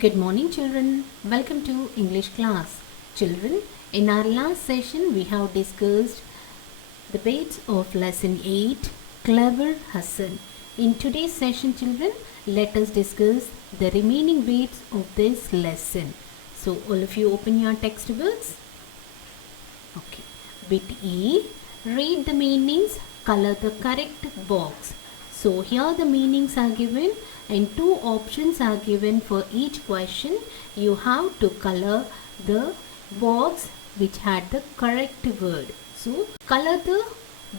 Good morning, children. Welcome to English class. Children, in our last session we have discussed the bits of lesson 8, Clever Hassan. In today's session, children, let us discuss the remaining bits of this lesson. So all of you open your textbooks. Okay. Bit E, read the meanings, color the correct box. So here the meanings are given and two options are given for each question. You have to color the box which had the correct word. So color the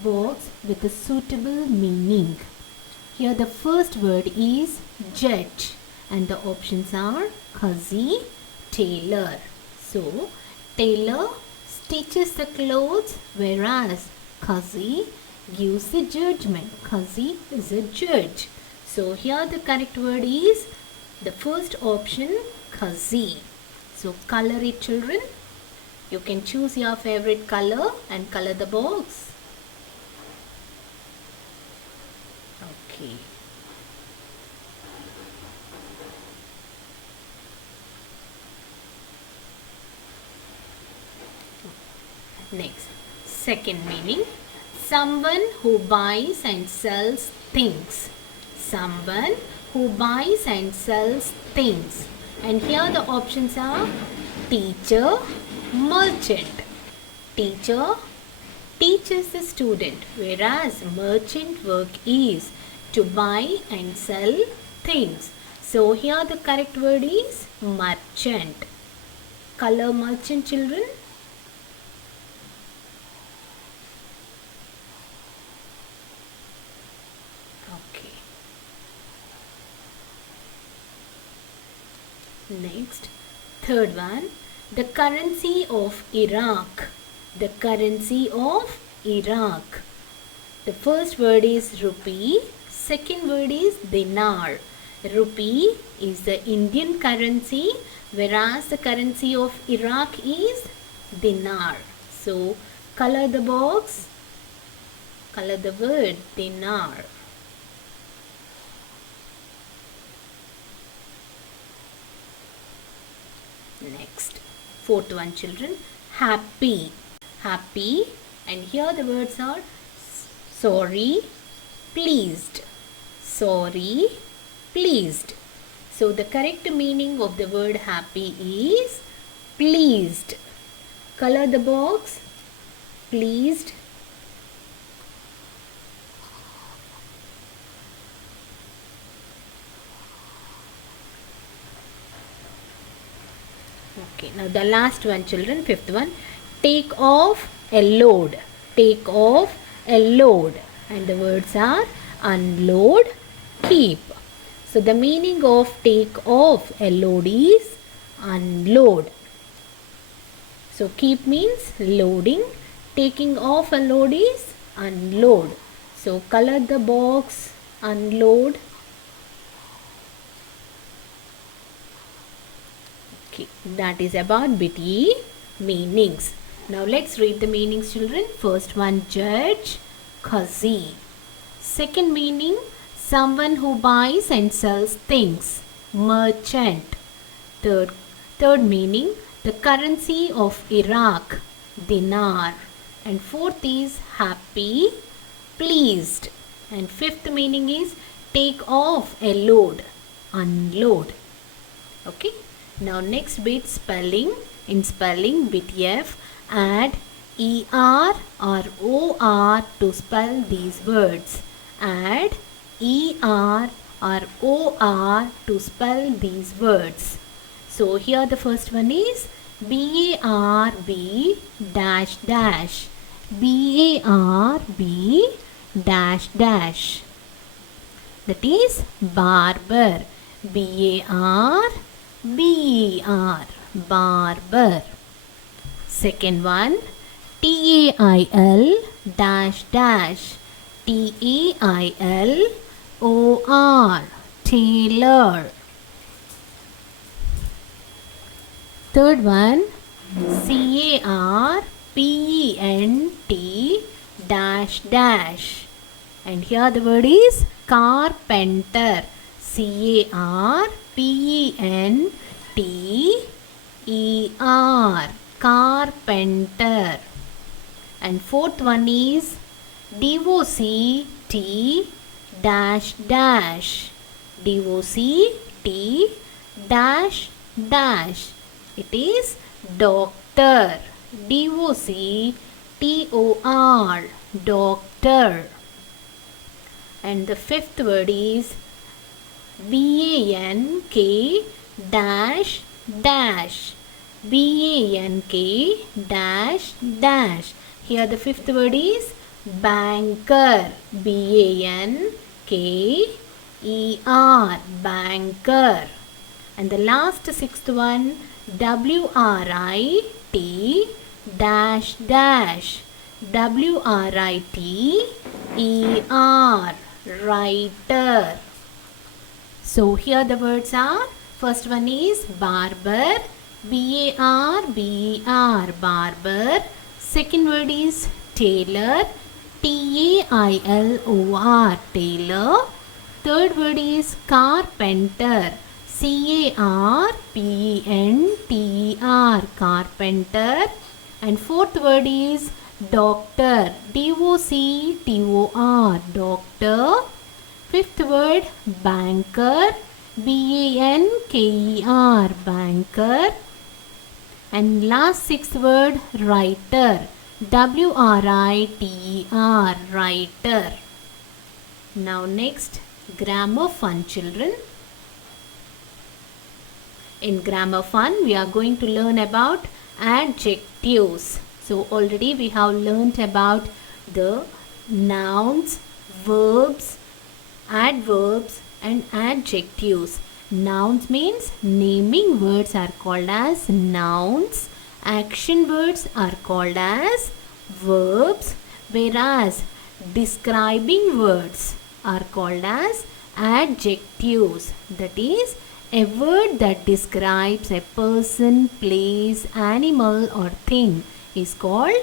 box with a suitable meaning. Here the first word is judge and the options are Qazi, tailor. So tailor stitches the clothes whereas Qazi gives the judgment. Qazi is a judge. So here the correct word is the first option, Qazi. So color it, children. You can choose your favorite color and color the box. Okay. Next, second meaning, someone who buys and sells things. Someone who buys and sells things. And here the options are teacher, merchant. Teacher teaches the student, whereas merchant work is to buy and sell things. So here the correct word is merchant. Color merchant, children. Okay. Next, third one, the currency of Iraq. The currency of Iraq. The first word is rupee, second word is dinar. Rupee is the Indian currency, whereas the currency of Iraq is dinar. So, color the box, color the word dinar. Next, fourth one, children, happy. Happy, and here the words are sorry, pleased. Sorry, pleased. So the correct meaning of the word happy is pleased. Color the box, pleased. Okay, now the last one, children, fifth one, take off a load. Take off a load. And the words are unload, keep. So the meaning of take off a load is unload. So keep means loading. Taking off a load is unload. So color the box, unload. Okay, that is about bit E, meanings. Now let's read the meanings, children. First one, judge, Qazi. Second meaning, someone who buys and sells things, merchant. Third meaning, the currency of Iraq, dinar. And fourth is happy, pleased. And fifth meaning is take off a load, unload. Okay. Now next bit, spelling. In spelling, bit F, add ER or OR to spell these words. Add ER or OR to spell these words. So here the first one is BARB dash dash. BARB dash dash. That is barber. BARBER, barber. Second one, TAIL dash dash. TAILOR, tailor. Third one, CARPENT dash dash. And here the word is carpenter. CARPENT T-E-R, carpenter. And fourth one is D-O-C-T dash dash. D-O-C-T dash dash. It is doctor. D-O-C-T-O-R, doctor. And the fifth word is B-A-N-K dash dash. B-A-N-K dash dash. Here the fifth word is banker. B-A-N-K-E-R, banker. And the last sixth one, W-R-I-T dash dash. W-R-I-T-E-R, writer. So here the words are, first one is barber, B-A-R-B-E-R, barber. Second word is tailor, T-A-I-L-O-R, tailor. Third word is carpenter, C-A-R-P-E-N-T-E-R, carpenter. And fourth word is doctor, D-O-C-T-O-R, doctor. Fifth word banker, B-A-N-K-E-R, banker. And last sixth word writer, W-R-I-T-E-R, writer. Now next, grammar fun, children. In grammar fun, we are going to learn about adjectives. So already we have learnt about the nouns, verbs, adverbs and adjectives. Nouns means naming words are called as nouns. Action words are called as verbs, whereas describing words are called as adjectives. That is, a word that describes a person, place, animal or thing is called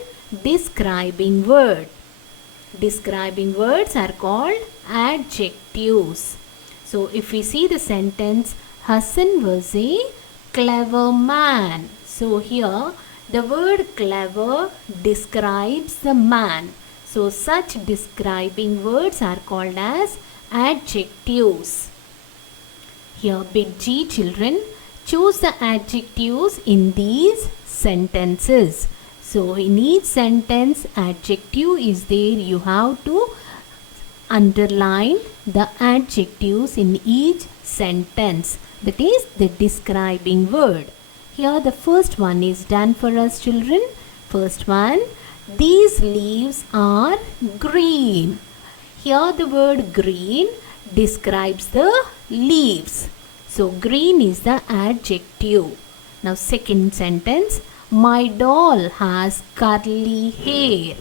describing word. Describing words are called adjectives. So if we see the sentence, Hassan was a clever man. So here the word clever describes the man. So such describing words are called as adjectives. Here bit G, children, choose the adjectives in these sentences. So in each sentence adjective is there. You have to underline the adjectives in each sentence. That is the describing word. Here the first one is done for us, children. First one, these leaves are green. Here the word green describes the leaves. So green is the adjective. Now second sentence, my doll has curly hair.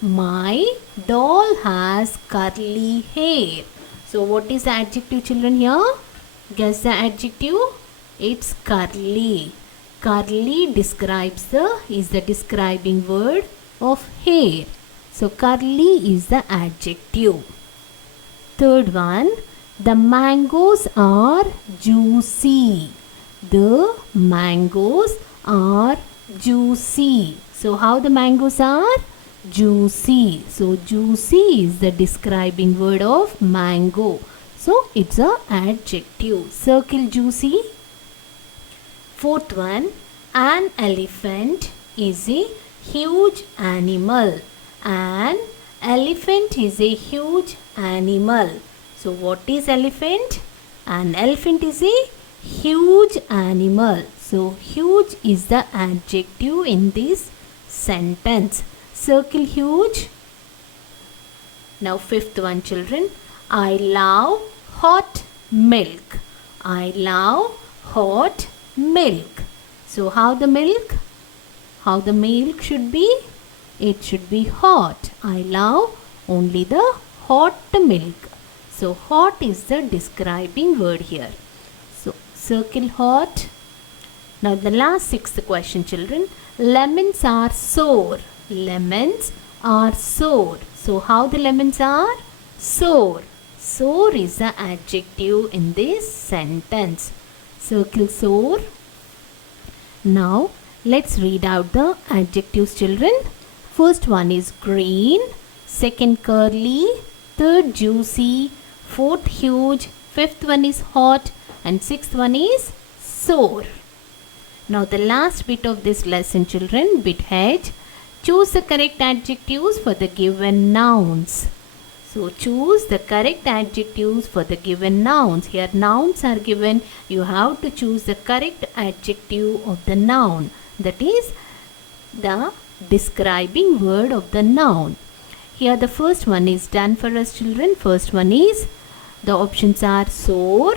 My doll has curly hair. So what is the adjective, children, here? Guess the adjective. It's curly. Curly describes is the describing word of hair. So curly is the adjective. Third one, the mangoes are juicy. The mangoes are juicy. So how the mangoes are? Juicy. So juicy is the describing word of mango. So it's a adjective. Circle juicy. Fourth one, an elephant is a huge animal. An elephant is a huge animal. So what is elephant? An elephant is a huge animal. So huge is the adjective in this sentence. Circle huge. Now fifth one, children. I love hot milk. I love hot milk. So how the milk? How the milk should be? It should be hot. I love only the hot milk. So hot is the describing word here. So circle hot. Now the last sixth question, children. Lemons are sour. Lemons are sour. So how the lemons are? Sour. Sour is the adjective in this sentence. Circle sour. Now let's read out the adjectives, children. First one is green, second curly, third juicy, fourth huge, fifth one is hot, and sixth one is sour. Now the last bit of this lesson, children, bit H. Choose the correct adjectives for the given nouns. So choose the correct adjectives for the given nouns. Here nouns are given. You have to choose the correct adjective of the noun. That is the describing word of the noun. Here the first one is done for us, children. First one is, the options are soar,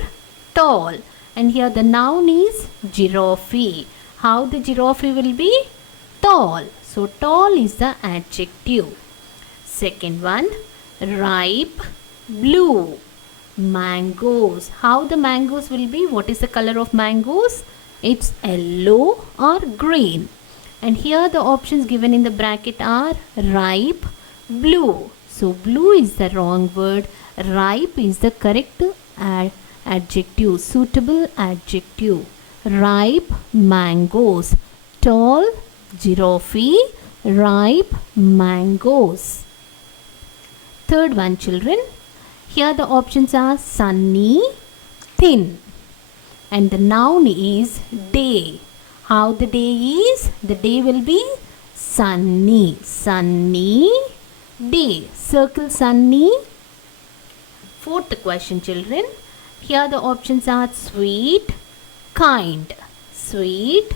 tall. And here the noun is giraffe. How the giraffe will be? Tall. So tall is the adjective. Second one, ripe, blue. Mangoes. How the mangoes will be? What is the color of mangoes? It's yellow or green. And here the options given in the bracket are ripe, blue. So blue is the wrong word. Ripe is the correct adjective, suitable adjective. Ripe, mangoes. Tall, giraffe, ripe mangoes. Third one, children. Here the options are sunny, thin. And the noun is day. How the day is? The day will be sunny. Sunny day. Circle sunny. Fourth question, children. Here the options are sweet, kind. Sweet,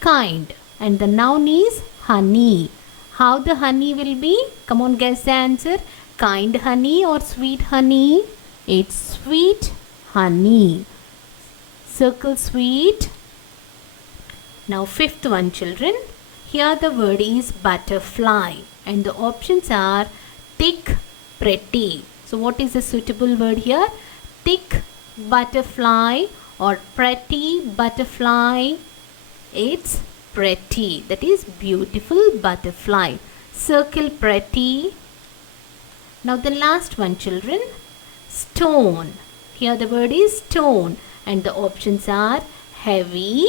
kind. And the noun is honey. How the honey will be? Come on, guess the answer. Kind honey or sweet honey? It's sweet honey. Circle sweet. Now fifth one, children. Here the word is butterfly. And the options are thick, pretty. So what is the suitable word here? Thick butterfly or pretty butterfly? It's pretty. That is beautiful butterfly. Circle pretty. Now the last one, children. Stone. Here the word is stone. And the options are heavy,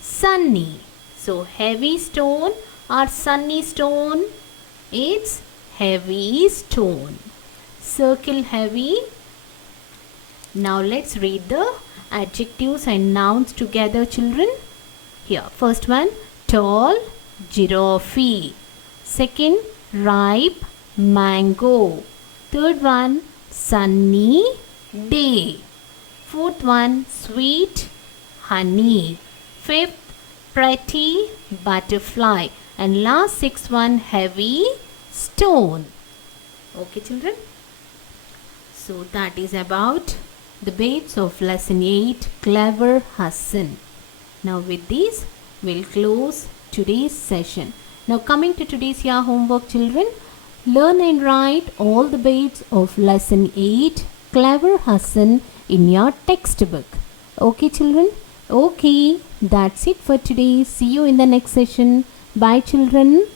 sunny. So heavy stone or sunny stone? It's heavy stone. Circle heavy. Now let's read the adjectives and nouns together, children. Here, first one, tall, giraffe. Second, ripe, mango. Third one, sunny, day. Fourth one, sweet, honey. Fifth, pretty, butterfly. And last sixth one, heavy, stone. Okay, children. So that is about the bits of lesson 8, Clever Hassan. Now with this, we'll close today's session. Now coming to today's homework, children, learn and write all the bits of lesson 8, Clever Hassan, in your textbook. Okay, children? Okay, that's it for today. See you in the next session. Bye, children.